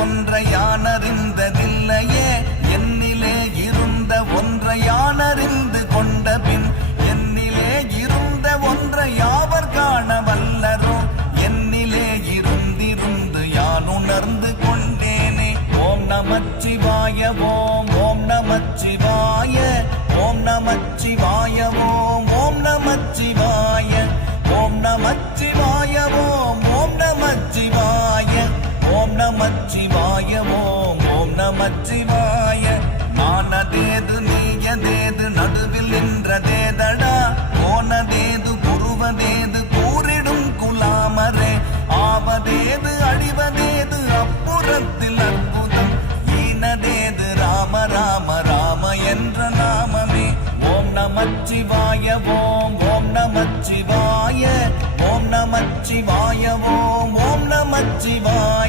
ஒன்றை யானறிந்ததில்லையே என்னிலே இருந்த ஒன்றை யானறிந்து கொண்ட பின் என்னிலே இருந்த ஒன்றை யாவர் காண வல்லரோ என்னிலே இருந்திருந்து யான் உணர்ந்து கொண்டேனே. ஓம் நமச்சிவாய ஓம் ஓம் நமச்சிவாய ஓம் நமச்சிவாய ஓம் ஓம் நமச்சிவாய ஓம் நமச்சிவாய ஓம் ஓம் நமச்சிவாய ஓம் நமச்சிவாய ஓம் ஓம் நமச்சிவாய. நானதேது நீயதேது நடுவில் நின்றதேதடா போனதேது குருவதேது கூறிடும் குலாமரே ஆவதேது அழிவதேது அப்புறத்தில் அற்புதம் ஈனதேது ராம ராம ராம என்ற நாமமே. ஓம் நமச்சிவாய ஓம் ஓம் நமச்சிவாய ஓம் நமச்சிவாய ஓம் ஓம் நமச்சிவாய.